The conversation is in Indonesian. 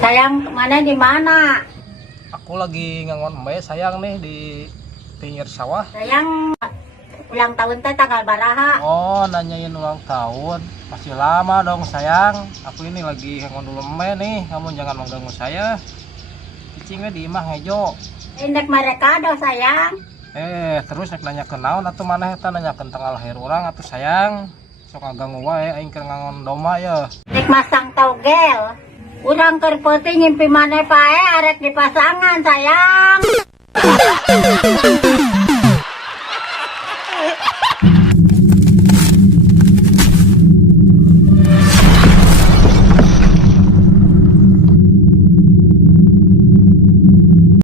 Sayang, mana di mana? Aku lagi ngangon embe sayang nih di pinggir sawah. Sayang, ulang tahun teh tanggal baraha. Oh, nanyain ulang tahun. Masih lama dong sayang. Aku ini lagi ngangon dulu embe nih. Kamu jangan mengganggu saya. Cicingnya di imah ngejo. Indek mereka do sayang. Terus nanya ke naon atau mana eta nanya tanggal lahir orang atau sayang. Sok ngaganggu wae aing keur ngangon doma ya. Dek masang togel. Urang keur peuting ngimpi maneh pae arek dipasangan sayang.